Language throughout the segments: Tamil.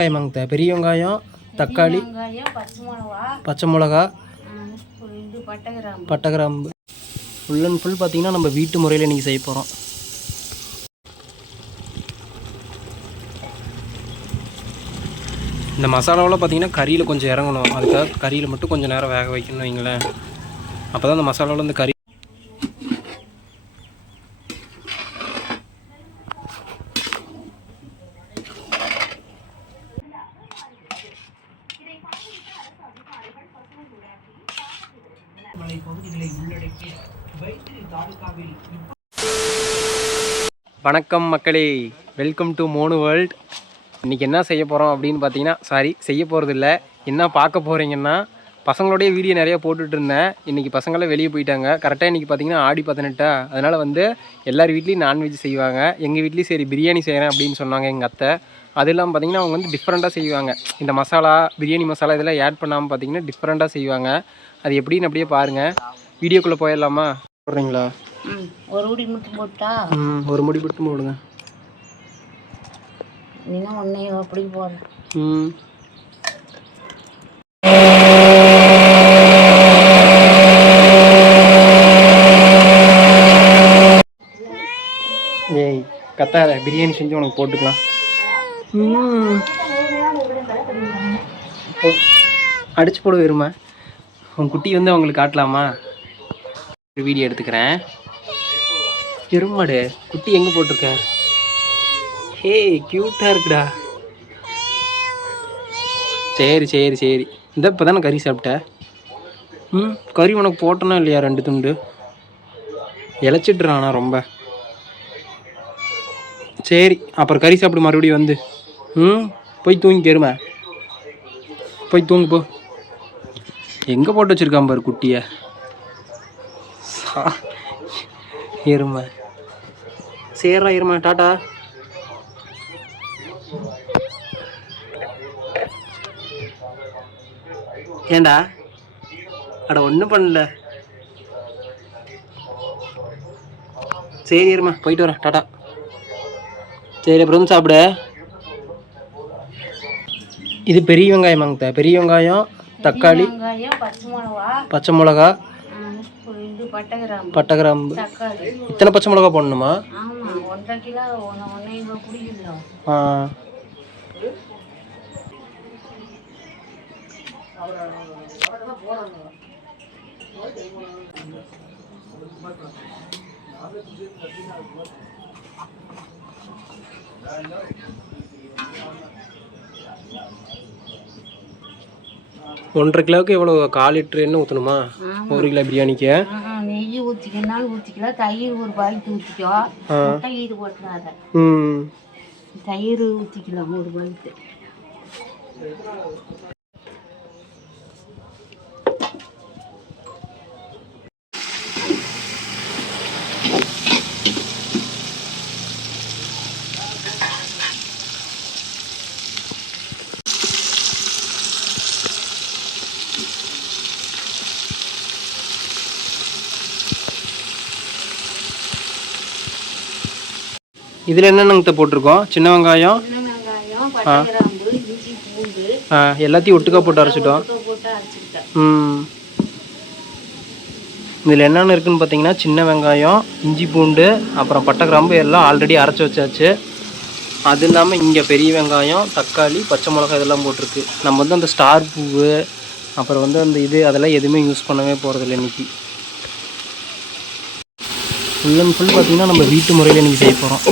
வெங்காயமாங்க, பெரிய வெங்காயம், தக்காளி, பச்சை மிளகா, பட்டை கிராம்பு, ஃபுல் அண்ட் ஃபுல் பார்த்திங்கன்னா நம்ம வீட்டு முறையில் இன்றைக்கி செய்ய போகிறோம். இந்த மசாலாவில் பார்த்திங்கன்னா கறியில் கொஞ்சம் இறங்கணும், அதுக்காக கறியில் மட்டும் கொஞ்சம் நேரம் வேக வைக்கணும் வைங்களேன். அப்போ தான் அந்த மசாலாவில் இந்த கறி வணக்கம் மக்களே, வெல்கம் டு மோனு வேர்ல்ட். இன்றைக்கி என்ன செய்ய போகிறோம் அப்படின்னு பார்த்தீங்கன்னா, செய்ய போகிறது இல்லை, என்ன பார்க்க போகிறீங்கன்னா, பசங்களோடைய வீடியோ நிறையா போட்டுட்டு இருந்தேன். இன்றைக்கி பசங்களாம் வெளியே போயிட்டாங்க. கரெக்டாக இன்றைக்கி பார்த்தீங்கன்னா ஆடி 18, அதனால் வந்து எல்லார் வீட்லேயும் நான்வெஜ் செய்வாங்க. எங்கள் வீட்லேயும் சரி பிரியாணி செய்கிறேன் அப்படின்னு சொன்னாங்க எங்கள் அத்தை. அது இல்லாமல் பார்த்திங்கன்னா அவங்க வந்து டிஃப்ரெண்ட்டாக செய்வாங்க. இந்த மசாலா, பிரியாணி மசாலா இதெல்லாம் ஆட் பண்ணாமல் பார்த்திங்கன்னா டிஃப்ரெண்ட்டாக செய்வாங்க. அது எப்படின்னு அப்படியே பாருங்கள். வீடியோக்குள்ளே போயிடலாமா? போடுறீங்களா? ஒரு முடி மட்டும் போட்டா? ஒரு முடி மட்டும் போடுங்க. நீங்கள் ஒன்றே அப்படி போடுறேன். ஏய் கத்தாத, பிரியாணி செஞ்சு உனக்கு போட்டுக்கலாம். அடிச்சு போட வருமா? உன் குட்டி வந்து அவங்களுக்கு காட்டலாமா? வீடியோ எடுத்துக்கிறேன். எருமாடு குட்டி எங்கே போட்டிருக்க? ஹே க்யூட்டாக இருக்குடா. சரி சரி சரி, இந்த இப்போ தானே கறி சாப்பிட்ட. கறி உனக்கு போட்டனா இல்லையா? 2 துண்டு இழைச்சிட்றானா ரொம்ப. சரி அப்புறம் கறி சாப்பிடு மறுபடியும் வந்து. போய் தூங்கிக்கருமா, போய் தூங்கு போ. எங்கே போட்டு வச்சுருக்கான் பாரு குட்டியை. எருமை சேர்றா, எருமை டாட்டா. ஏண்டா? அட ஒன்றும் பண்ணல. சரி எருமை, போயிட்டு வரேன், டாட்டா. சரி அப்புறம் சாப்பிடு. இது பெரிய வெங்காயமாங்க, பெரிய வெங்காயம், தக்காளி, பச்சை மிளகா, பட்டை கிராம்பு. இத்தனை பச்சை மிளகா போடணுமா? ஒன்றரை கிலோவுக்கு எவ்வளோ? 1/4 லிட்டர் எண்ணெய் ஊற்றணுமா? 1 கிலோ பிரியாணிக்கு? நெய் ஊற்றிக்கனாலும் ஊற்றிக்கலாம், தயிர் ஒரு பாக்கெட் ஊற்றிக்கோ. தயிர் போட்டுறாத. தயிர் ஊற்றிக்கலாம் ஒரு பாக்கெட்டு. இதில் என்னென்னங்க போட்டிருக்கோம்? சின்ன வெங்காயம், எல்லாத்தையும் ஒட்டுக்கா போட்டு அரைச்சிட்டோம். இதில் என்னென்ன இருக்குதுன்னு பார்த்தீங்கன்னா, சின்ன வெங்காயம், இஞ்சி பூண்டு, அப்புறம் பட்டை கிராம்பு எல்லாம் ஆல்ரெடி அரைச்சி வச்சாச்சு. அது இல்லாமல் இங்கே பெரிய வெங்காயம், தக்காளி, பச்சை மிளகாய் இதெல்லாம் போட்டிருக்கு. நம்ம வந்து அந்த ஸ்டார் பூவு, அப்புறம் வந்து அந்த இது அதெல்லாம் எதுவுமே யூஸ் பண்ணவே போகிறதில்ல இன்றைக்கி. ஃபுல் அண்ட் ஃபுல் பார்த்திங்கன்னா நம்ம வீட்டு முறையில் இன்றைக்கி செய்ய போகிறோம்.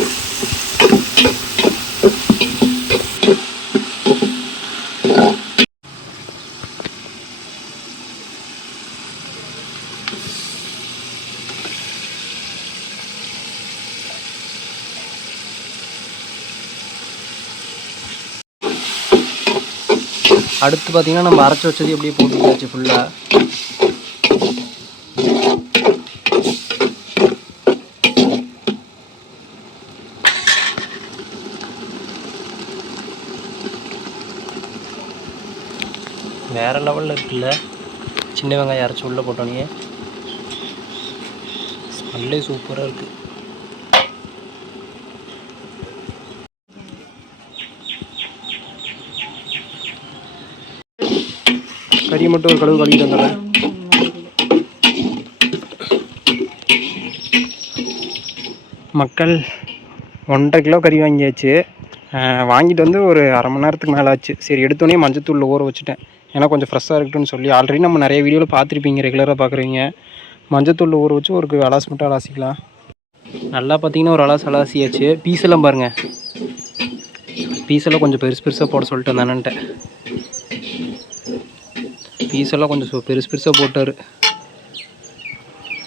அடுத்து பார்த்திங்கன்னா நம்ம அரைச்சி வச்சது எப்படியே போட்டுக்கிட்டாச்சு ஃபுல்லாக. வேறு லெவலில் இருக்குல்ல, சின்ன வெங்காயம் அரைச்சி உள்ளே போட்டோன்னே ஸ்மெல்லே சூப்பராக இருக்குது. கறியை மட்டும் ஒரு கழுவு கழுவிட்டு வந்துடுறேன். மக்கள் 1.5 கிலோ கறி வாங்கியாச்சு. வாங்கிட்டு வந்து ஒரு அரை மணி நேரத்துக்கு மேலே ஆச்சு. சரி எடுத்தோடனே மஞ்சத்தூளில் ஊற வச்சுட்டேன், ஏன்னா கொஞ்சம் ஃப்ரெஷ்ஷாக இருக்கட்டும்னு சொல்லி. ஆல்ரெடி நம்ம நிறைய வீடியோவில் பார்த்துருப்பீங்க, ரெகுலராக பார்க்குறீங்க. மஞ்சத்தூளில் ஊற வச்சு ஒரு அலாஸ் மட்டும் அலாசிக்கலாம். நல்லா பார்த்தீங்கன்னா ஒரு அலாசியாச்சு. பீஸெல்லாம் பாருங்கள், பீஸெல்லாம் கொஞ்சம் பெருசாக போட சொல்லிட்டு வந்தானன்ட்டு. பீஸெல்லாம் கொஞ்சம் பெருசாக போட்டார்.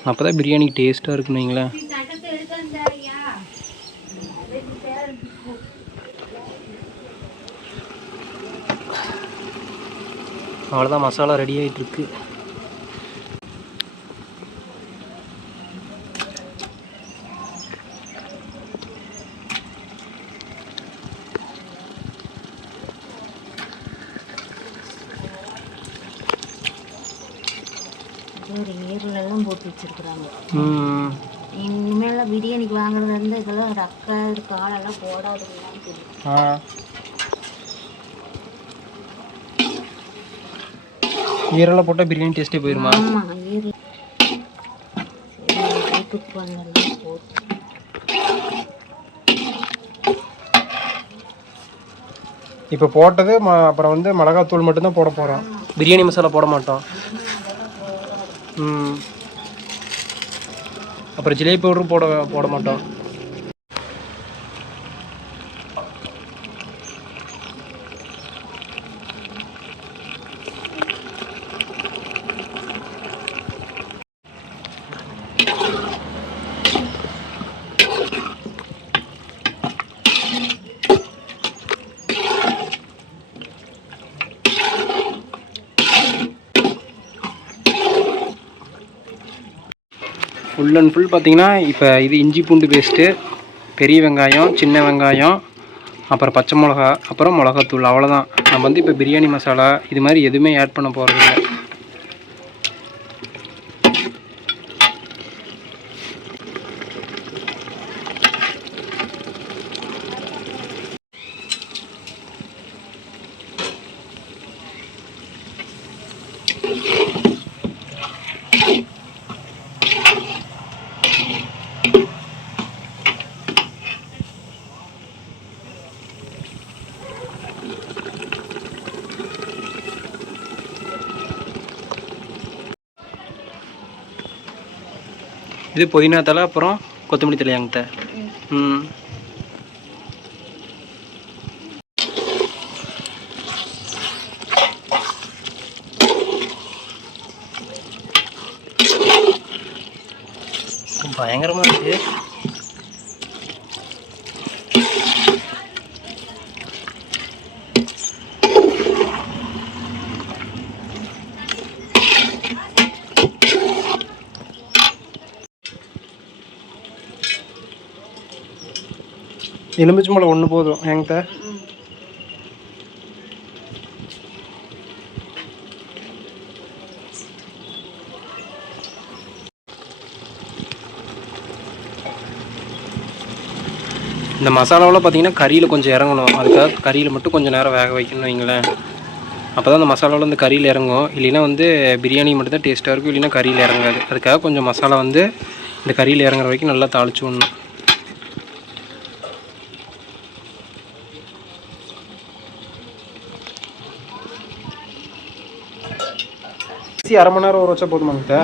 அப்போ தான் பிரியாணி டேஸ்ட்டாக இருக்குன்னு வைங்களேன். அவ்வளோதான், மசாலா ரெடி ஆகிட்டுருக்கு. ஒரு ஈரலெல்லாம் போட்டு வச்சுருக்குறாங்க. இனிமேலாம் பிரியாணிக்கு வாங்குறது வந்து இதெல்லாம் ரக்கா காலெல்லாம் போடாதுங்களான்னு தெரியும். ஈரலாம் போட்டால் பிரியாணி டேஸ்ட்டே போயிடுமா? ஆமாம், ஈரல் போட்டு இப்போ போட்டது அப்புறம் வந்து மிளகாத்தூள் மட்டும்தான் போட போகிறோம், பிரியாணி மசாலா போட மாட்டோம். அப்புறம் ஜிலேபி பவுடரும் போட மாட்டோம். ஃபுல் அண்ட் ஃபுல் பார்த்தீங்கன்னா இப்போ இது இஞ்சி பூண்டு பேஸ்ட்டு, பெரிய வெங்காயம், சின்ன வெங்காயம், அப்புறம் பச்சை மிளகா, அப்புறம் மிளகாத்தூள், அவ்வளோதான். நம்ம வந்து இப்போ பிரியாணி மசாலா இது மாதிரி எதுவுமே ஆட் பண்ண போகிறதில்ல. இது புதினா தலை, அப்புறம் கொத்தமல்லி தலையாங்கிட்ட. பயங்கரமாக இருக்குது. எலுமிச்சை மலை ஒன்று போதும் என்கிட்ட. இந்த மசாலாவில் பார்த்தீங்கன்னா கறியில் கொஞ்சம் இறங்கணும், அதுக்காக கறியில் மட்டும் கொஞ்சம் நேரம் வேக வைக்கணும்னு வைங்களேன். அப்போ தான் அந்த மசாலாவில் வந்து கறியில் இறங்கும். இல்லைன்னா வந்து பிரியாணி மட்டும் தான் டேஸ்ட்டாக இருக்கும், இல்லைன்னா கறியில் இறங்காது. அதுக்காக கொஞ்சம் மசாலா வந்து இந்த கறியில் இறங்குற வரைக்கும் நல்லா தாளிச்சு விடணும். அரை மணி நேரம் ஊற வச்சா போதுமாங்க?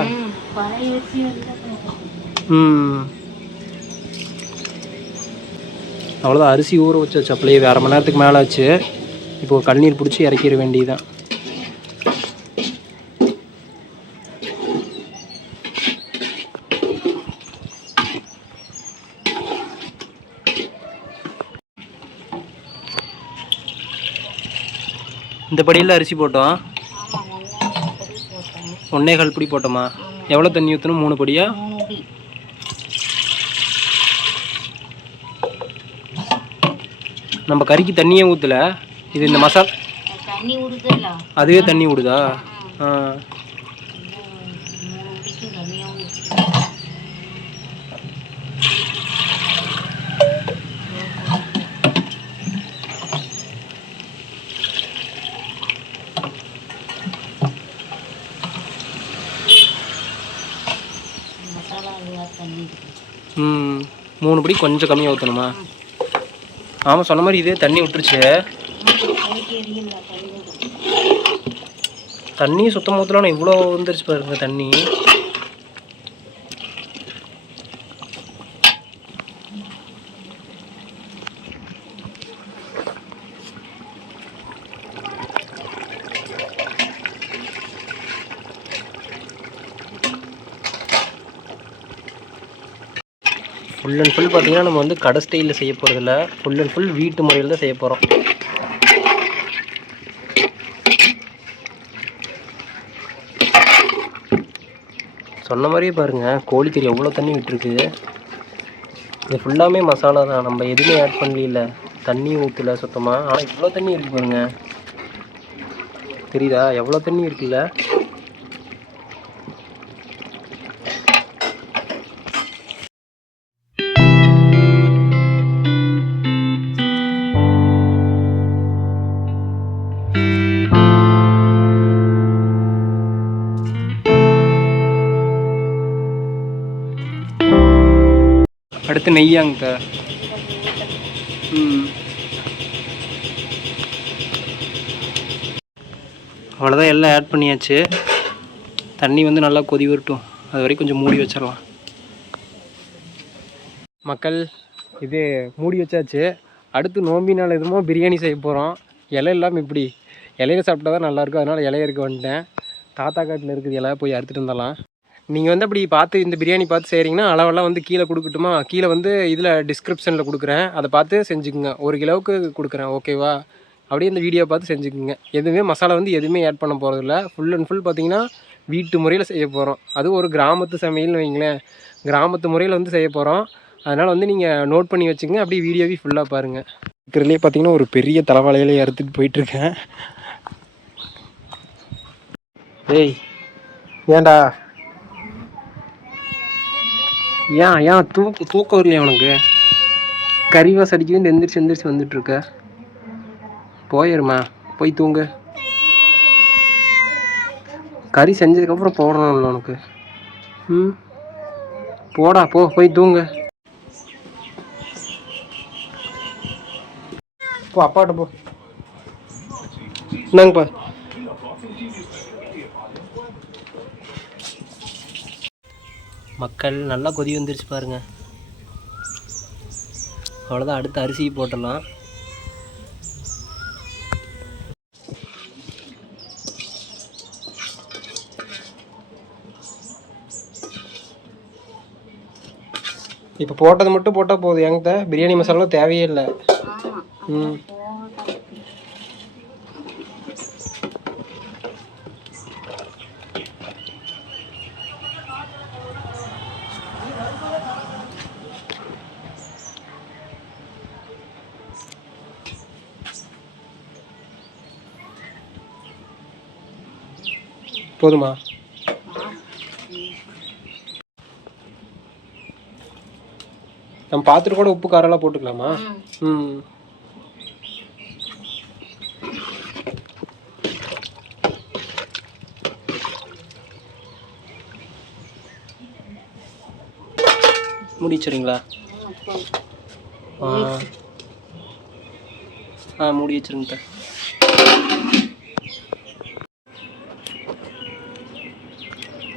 அவ்வளோதான், அரிசி ஊற வச்சாச்சு அப்படியே அரை மணி நேரத்துக்கு மேலே ஆச்சு. இப்போ கண்ணீர் பிடிச்சி இறக்கிற வேண்டியதுதான். இந்த படியில் அரிசி போட்டோம், 1.25 படி போட்டோமா? எவ்வளோ தண்ணி ஊற்றணும்? 3 படியா? நம்ம கறிக்கு தண்ணியே ஊற்றல, இது இந்த மசாலா தண்ணி ஊடுதல்ல, அதுவே தண்ணி விடுதா? தண்ணி. 3 படி கொஞ்சம் கம்மியாக ஊற்றணுமா? ஆமாம், சொன்ன மாதிரி இதே தண்ணி விட்டுருச்சு. தண்ணி சுத்தமாக ஊற்றலாம். இவ்வளோ வந்துருச்சு பாருங்க தண்ணி. ஃபுல் அண்ட் ஃபுல் பார்த்திங்கன்னா நம்ம வந்து கடை ஸ்டைலில் செய்ய போகிறதில்ல, ஃபுல் அண்ட் ஃபுல் வீட்டு முறையில் தான் செய்ய போகிறோம். சொன்ன மாதிரியே பாருங்கள், கோழிக்கறி எவ்வளோ தண்ணி விட்டுருக்கு. இது ஃபுல்லாமே மசாலா தான், நம்ம எதுவுமே ஆட் பண்ணல, தண்ணி ஊற்றல சுத்தமாக. ஆனால் இவ்வளோ தண்ணி இருக்குது பாருங்கள், தெரியுதா எவ்வளோ தண்ணி இருக்குல்ல. அடுத்து நெய்யாங்க. அவ்வளோதான், எல்லாம் ஆட் பண்ணியாச்சு. தண்ணி வந்து நல்லா கொதி வரட்டும், அது வரைக்கும் கொஞ்சம் மூடி வச்சிடலாம். மக்கள், இது மூடி வச்சாச்சு. அடுத்து நோம்பினால் எதுமோ பிரியாணி செய்ய போகிறோம். இலை இல்லாமல் இப்படி இலையில சாப்பிட்டா தான் நல்லாயிருக்கும், அதனால் இலைய இருக்க வந்துட்டேன். தாத்தா காட்டில் இருக்குது இலை, போய் அறுத்துட்டு வந்துடலாம். நீங்கள் வந்து அப்படி பார்த்து இந்த பிரியாணி பார்த்து செய்கிறீங்கன்னா அளவெல்லாம் வந்து கீழே கொடுக்கட்டுமா? கீழே வந்து இதில் டிஸ்கிரிப்ஷனில் கொடுக்குறேன், அதை பார்த்து செஞ்சுக்குங்க. 1 கிலோவுக்கு கொடுக்குறேன், ஓகேவா? அப்படியே இந்த வீடியோ பார்த்து செஞ்சுக்குங்க. எதுவுமே மசாலா வந்து எதுவுமே ஆட் பண்ண போகிறதில்ல. ஃபுல் அண்ட் ஃபுல் பார்த்திங்கன்னா வீட்டு முறையில் செய்ய போகிறோம். அது ஒரு கிராமத்து சமையல்னு வைங்களேன், கிராமத்து முறையில் வந்து செய்ய போகிறோம். அதனால் வந்து நீங்கள் நோட் பண்ணி வச்சுங்க, அப்படியே வீடியோவே ஃபுல்லாக பாருங்கள். இருக்கிறதுலே பார்த்திங்கன்னா ஒரு பெரிய தலைவாழையிலே அறுத்துட்டு போயிட்டுருக்கேன். ஏய் ஏண்டா, ஏன் தூக்கம் வரலையா உனக்கு? கறிவாசம் அடிக்குதுன்னு எந்திரிச்சு வந்துட்டுருக்க. போயிருமா, போய் தூங்கு. கறி செஞ்சதுக்கப்புறம் போடணும்ல உனக்கு. போடா, போய் தூங்கு. போ, அப்பாட்ட போ. என்னங்கப்பா? மக்கள், நல்லா கொதி வந்துருச்சு பாருங்கள். அவ்வளோதான், அடுத்து அரிசி போட்டுடலாம். இப்போ போட்டது மட்டும் போட்டால் போதும். என்கிட்ட பிரியாணி மசாலா தேவையே இல்லை. போதுமா? நம்ம பார்த்துட்டு கூட உப்பு காரெல்லாம் போட்டுக்கலாமா? முடிச்சிருங்களா? மூடி வச்சிருங்க.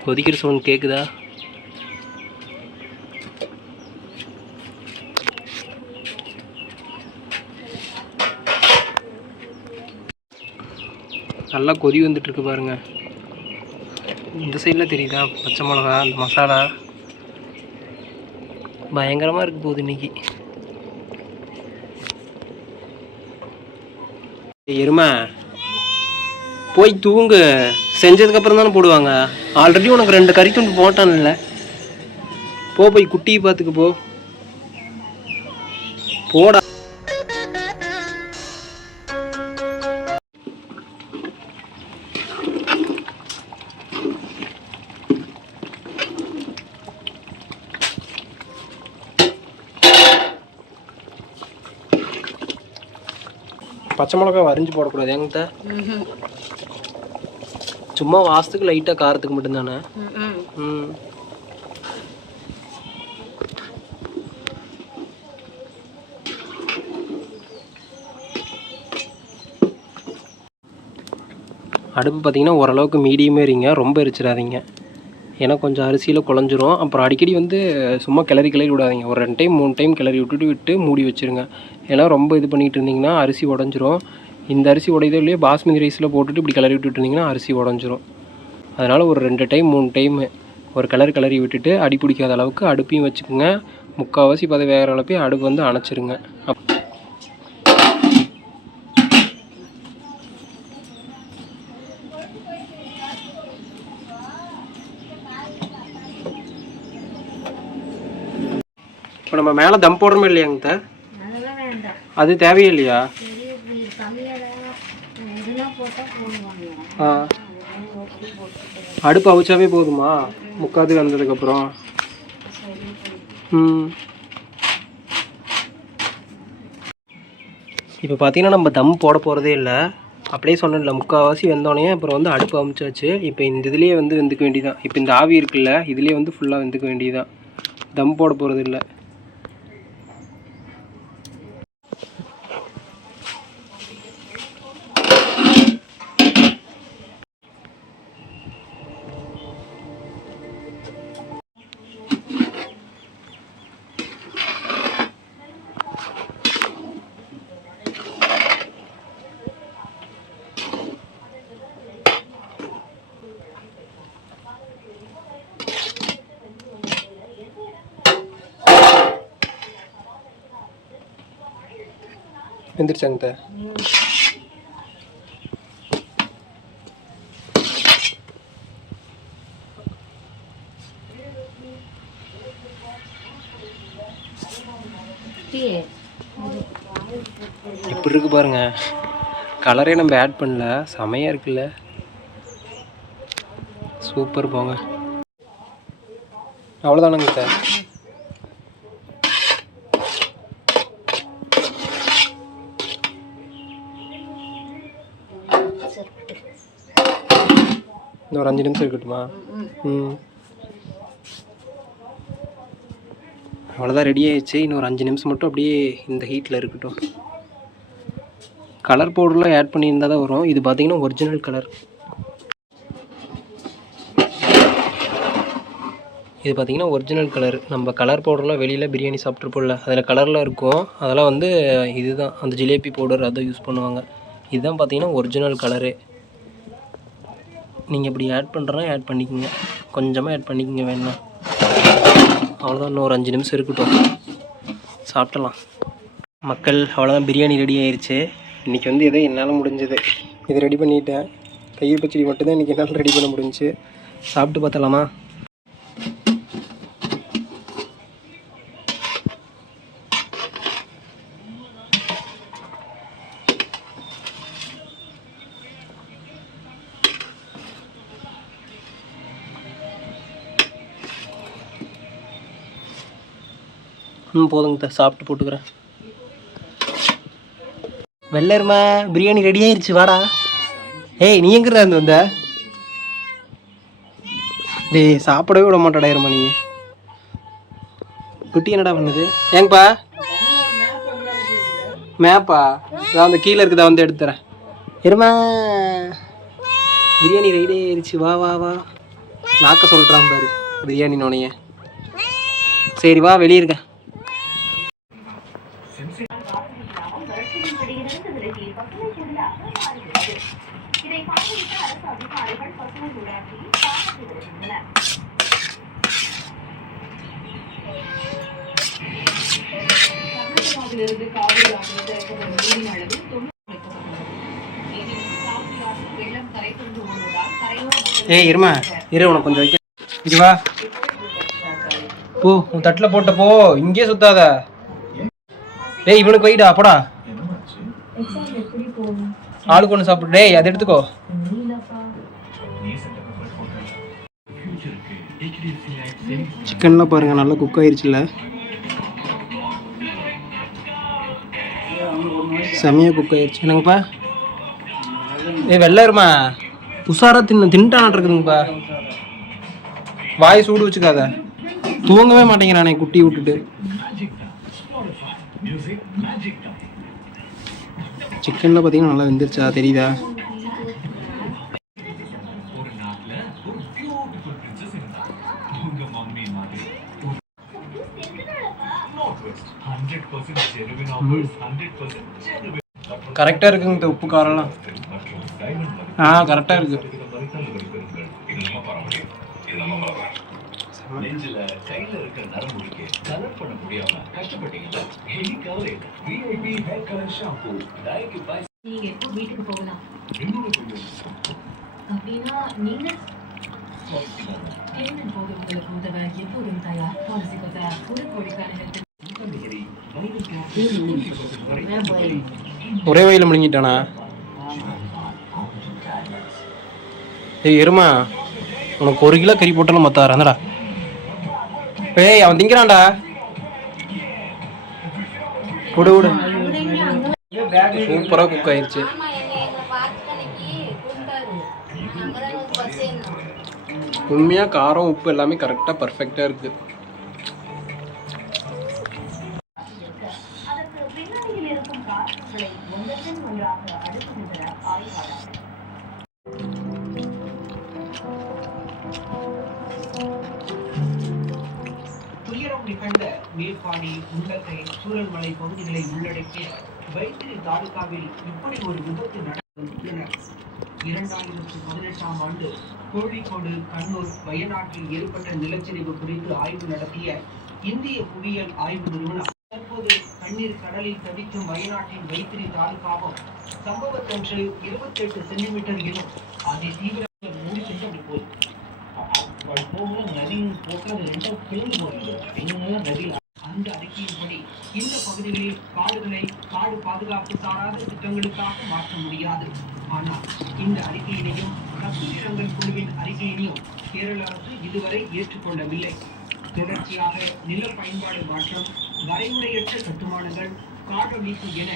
கொதிக்கிற சவுண்ட் கேட்குதா? நல்லா கொதி வந்துட்டுருக்கு பாருங்க. இந்த சைடில் தெரியுதா பச்சை மிளகா, அந்த மசாலா பயங்கரமாக இருக்குது போகுது இன்னைக்கு. எருமை, போய் தூங்கு. செஞ்சதுக்கப்புறம் தானே போடுவாங்க. ஆல்ரெடி உனக்கு 2 கறி துண்டு போட்டான்ல, போய் குட்டியை பார்த்துக்கு போடா. பச்சை மிளகா வரைஞ்சி போடக்கூடாது என்கிட்ட. சும்மா வாசத்துக்கு லைட்டாக காரத்துக்கு மட்டும்தானே. அடுப்பு பார்த்திங்கன்னா ஓரளவுக்கு மீடியமே இருங்க, ரொம்ப எரிச்சிடாதீங்க. ஏன்னா கொஞ்சம் அரிசியில் குழஞ்சிரும். அப்புறம் அடிக்கடி வந்து சும்மா கிளறி விடாதீங்க. ஒரு 2 டைம் 3 டைம் கிளறி விட்டு மூடி வச்சுருங்க. ஏன்னா ரொம்ப இது பண்ணிகிட்டு இருந்திங்கன்னா அரிசி உடஞ்சிரும். இந்த அரிசி உடையதோ இல்லையோ பாஸ்மதி ரைஸில் போட்டுட்டு இப்படி கிளறி விட்டுட்டு இருந்திங்கன்னா அரிசி உடஞ்சிரும். அதனால் ஒரு 2 டைம் 3 டைமு ஒரு கிளறி விட்டுட்டு அடி பிடிக்காத அளவுக்கு அடுப்பையும் வச்சுக்கோங்க. முக்கால்வாசி பதம் வேகிற அளவுக்கு அடுப்பு வந்து அணைச்சிருங்க. இப்போ நம்ம மேலே தம் போடுறோமே இல்லையாங்க? அது தேவையே இல்லையா? அடுப்பு அவிச்சாவே போதுமா முக்காது வந்ததுக்கப்புறம்? இப்போ பார்த்தீங்கன்னா நம்ம தம் போட போகிறதே இல்லை. அப்படியே சொன்னேன்ல, முக்கால்வாசி வெந்தோடனே அப்புறம் வந்து அடுப்பு அமிச்சாச்சு. இப்போ இந்த இதுலேயே வந்து வெந்துக்க வேண்டியதான். இப்போ இந்த ஆவி இருக்குல்ல, இதுலேயே வந்து ஃபுல்லாக வெந்துக்க வேண்டியதான். தம் போட போகிறது இல்லை. வெந்துருச்சாங்க? இப்படி இருக்கு பாருங்க, கலரே நம்ம ஆட் பண்ணல, செமையாக இருக்குல்ல, சூப்பர். போங்க, அவ்வளோதானங்க சார். இன்னும் ஒரு 5 நிமிஷம் இருக்கட்டுமா? அவ்வளோதான், ரெடி ஆயிடுச்சு. இன்னொரு 5 நிமிஷம் மட்டும் அப்படியே இந்த ஹீட்டில் இருக்கட்டும். கலர் பவுடர்லாம் ஆட் பண்ணியிருந்தால் தான் வரும். இது பார்த்திங்கன்னா ஒரிஜினல் கலர். இது பார்த்திங்கன்னா ஒரிஜினல் கலர். நம்ம கலர் பவுடர்லாம் வெளியில் பிரியாணி சாப்பிட்ருப்போம்ல, அதில் கலர்லாம் இருக்கும். அதெல்லாம் வந்து இதுதான் அந்த ஜிலேபி பவுடர், அதை யூஸ் பண்ணுவாங்க. இதுதான் பார்த்திங்கன்னா ஒரிஜினல் கலரு. நீங்கள் இப்படி ஆட் பண்ணுறனா ஆட் பண்ணிக்கோங்க, கொஞ்சமாக ஆட் பண்ணிக்கோங்க வேணா. அவ்வளோதான், இன்னும் ஒரு 5 நிமிஷம் இருக்கட்டும், சாப்பிடலாம். மக்கள் அவ்வளோதான், பிரியாணி ரெடி ஆயிடுச்சு. இன்றைக்கி வந்து எதோ என்னால் முடிஞ்சது இது ரெடி பண்ணிட்டேன். தயிர் பச்சடி மட்டும்தான் இன்றைக்கி என்னால் ரெடி பண்ண முடிஞ்சு. சாப்பிட்டு பார்த்தலாமா? போதுங்க, சாப்பிட்டு போட்டுக்கிறேன். வெள்ளருமா, பிரியாணி ரெடி ஆயிடுச்சு, வாடா. ஏய், நீ எங்கிட்ட இருந்து வந்த? டேய், சாப்பிடவே விட மாட்டாடா இருமா நீ. குட்டி என்னடா பண்ணுது? ஏங்கப்பா மேப்பா, அதான் அந்த கீழே இருக்குதா, வந்து எடுத்துறேன். இருமா, பிரியாணி ரெடி ஆயிடுச்சு, வா வா வா. நாக்க சொல்கிறான் பாரு பிரியாணி நோனைய. சரி வா, வெளியே இருக்க. ஏய் இருமா, இரு, உனக்கு கொஞ்சம் வைக்க. இங்க வா, போ, உன் தட்டில் போட்ட போ, இங்கே சுத்தாத. டேய், இவனுக்கு வைடா, அப்படா. ஆளுக்கு ஒன்று சாப்பிடு. டேய், அதை எடுத்துக்கோ. சிக்கன்லாம் பாருங்க, நல்லா குக் ஆயிடுச்சுல்ல, செமையாக குக் ஆயிடுச்சு. என்னங்கப்பா? வெள்ளாருமா, உஷாரா தின்ட்டான் இருக்குதுங்கப்பா. வாய் சூடு வச்சுக்காத. தூங்கவே மாட்டேங்கிறானே குட்டி விட்டுட்டு. சிக்கனில் பார்த்தீங்கன்னா நல்லா வெந்துருச்சா தெரியுதா? கரெக்டாக இருக்குங்க இந்த உப்பு காரம்லாம். கரெக்டாக இருக்கு. நீங்க எப்போ வீட்டுக்கு போகலாம் அப்படின்னா நீங்க பேமெண்ட் போது உங்களுக்கு உதவ எப்போதும் தயார் பாலிசிக்கு தயார் ஒரு கோடிக்கான ஒரே வயலில் முழுங்கிட்டானா? ஏய் எருமா, உனக்கு 1 கிலோ கறி போட்டாலும் மொத்தம் வரேன்டா. ஏய் அவன் திங்கிறான்டா. விடு விடு. சூப்பராக குக் ஆயிடுச்சு. உண்மையாக காரம் உப்பு எல்லாமே கரெக்டாக பர்ஃபெக்டாக இருக்குது. துயரம் நிகழ்ந்த மேற்பாடி, முண்டக்கை, சூரல்மலை பகுதிகளை உள்ளடக்கிய வைத்திரி தாலுகாவில் இப்படி ஒரு விபத்து நடந்துள்ளனர். 2018ஆம் ஆண்டு கோழிக்கோடு, கண்ணூர், வயநாட்டில் ஏற்பட்ட நிலச்சரிவு குறித்து ஆய்வு நடத்திய இந்திய புவியியல் ஆய்வு நிறுவனம் தற்போது கண்ணீர் கடலில் தவிக்கும் வயநாட்டின் வைத்திரி தாலுகாவும் சம்பவத்தன்று 28 சென்டிமீட்டர் எனும் அதை தீவிர மூடி சென்று அப்படி போகுது. நதியின் போக்கு அது 2 பிளந்து போகிறது. அந்த அறிக்கையின்படி இந்த பகுதிகளில் காடுகளை காடு பாதுகாப்பு சாராத திட்டங்களுக்காக மாற்ற முடியாது. ஆனால் இந்த அறிக்கையினையும் கட்டுத்திட்டங்கள் குழுவின் அறிக்கையினையும் கேரள அரசு இதுவரை ஏற்றுக்கொள்ளவில்லை. தொடர்ச்சியாக நில பயன்பாடு மாற்றம், வரைமுறையற்ற கட்டுமானங்கள், காடழிப்பு என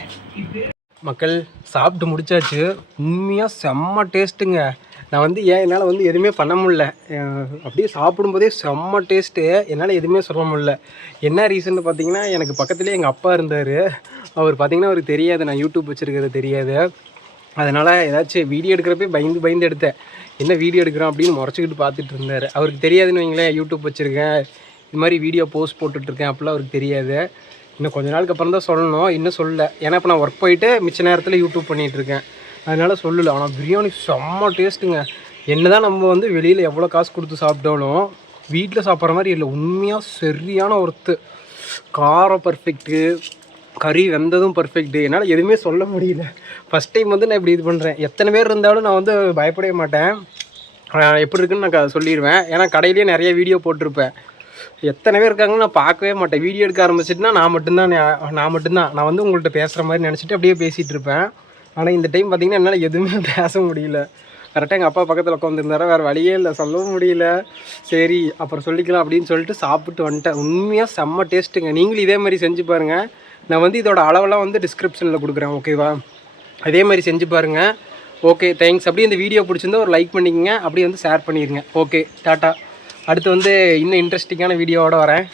மக்கள் சாப்பிட்டு முடிச்சாச்சு. உண்மையாக செம்ம டேஸ்ட்டுங்க. நான் என்னால் எதுவுமே பண்ண முடில. அப்படியே சாப்பிடும்போதே செம்ம டேஸ்ட்டு. என்னால் எதுவுமே சொல்ல முடில. என்ன ரீசன்னு பார்த்தீங்கன்னா, எனக்கு பக்கத்துலேயே எங்கள் அப்பா இருந்தார். அவர் பார்த்திங்கன்னா அவருக்கு தெரியாது நான் யூடியூப் வச்சுருக்கிறது தெரியாது. அதனால் ஏதாச்சும் வீடியோ எடுக்கிறப்பே பயந்து எடுத்தேன். என்ன வீடியோ எடுக்கிறோம் அப்படின்னு முறைச்சிக்கிட்டு பார்த்துட்டு இருந்தார். அவருக்கு தெரியாதுன்னு வைங்களேன், யூடியூப் வச்சுருக்கேன், இது மாதிரி வீடியோ போஸ்ட் போட்டுட்ருக்கேன் அப்படிலாம் அவருக்கு தெரியாது. இன்னும் கொஞ்ச நாளுக்கு அப்புறம் தான் சொல்லணும். இன்னும் சொல்லலை. ஏன்னா இப்போ நான் ஒர்க் போயிட்டு மிச்ச நேரத்தில் யூடியூப் பண்ணிகிட்ருக்கேன், அதனால் சொல்லலை. ஆனால் பிரியாணி செம்ம டேஸ்ட்டுங்க. என்ன தான் நம்ம வெளியில் எவ்வளோ காசு கொடுத்து சாப்பிட்டாலும் வீட்டில் சாப்பிட்ற மாதிரி இல்லை. உண்மையாக சரியான ஒர்த்து. காரம் பர்ஃபெக்ட்டு, கறி வெந்ததும் பர்ஃபெக்ட்டு. என்னால் எதுவுமே சொல்ல முடியல. ஃபஸ்ட் டைம் நான் இப்படி இது பண்ணுறேன். எத்தனை பேர் இருந்தாலும் நான் பயப்படவே மாட்டேன். எப்படி இருக்குன்னு நான் சொல்லிடுவேன். ஏன்னா கடையிலேயே நிறைய வீடியோ போட்டிருப்பேன். எத்தனை பேர் இருக்காங்கன்னு நான் பார்க்கவே மாட்டேன். வீடியோ எடுக்க ஆரம்பிச்சிட்டுனா நான் மட்டும்தான் நான் உங்கள்கிட்ட பேசுகிற மாதிரி நினச்சிட்டு அப்படியே பேசிகிட்டு இருப்பேன். ஆனால் இந்த டைம் பார்த்திங்கன்னா என்னால் எதுவுமே பேச முடியல. கரெக்டாக எங்கள் அப்பா பக்கத்தில் உட்காந்துருந்தாரா, வேறு வழியே இல்லை, சொல்லவும் முடியல. சரி அப்புறம் சொல்லிக்கலாம் அப்படின்னு சொல்லிட்டு சாப்பிட்டு வந்துட்டேன். உண்மையாக செம்ம டேஸ்ட்டுங்க. நீங்களும் இதே மாதிரி செஞ்சு பாருங்கள். நான் இதோட அளவெல்லாம் டிஸ்கிரிப்ஷனில் கொடுக்குறேன், ஓகேவா? அதே மாதிரி செஞ்சு பாருங்கள். Okay, thanks. அப்படியே இந்த வீடியோ பிடிச்சிருந்தா ஒரு லைக் பண்ணிக்கங்க, அப்படியே ஷேர் பண்ணிடுங்க. Okay, tata. அடுத்து இன்னும் இன்ட்ரெஸ்டிங்கான வீடியோவோட வரேன்.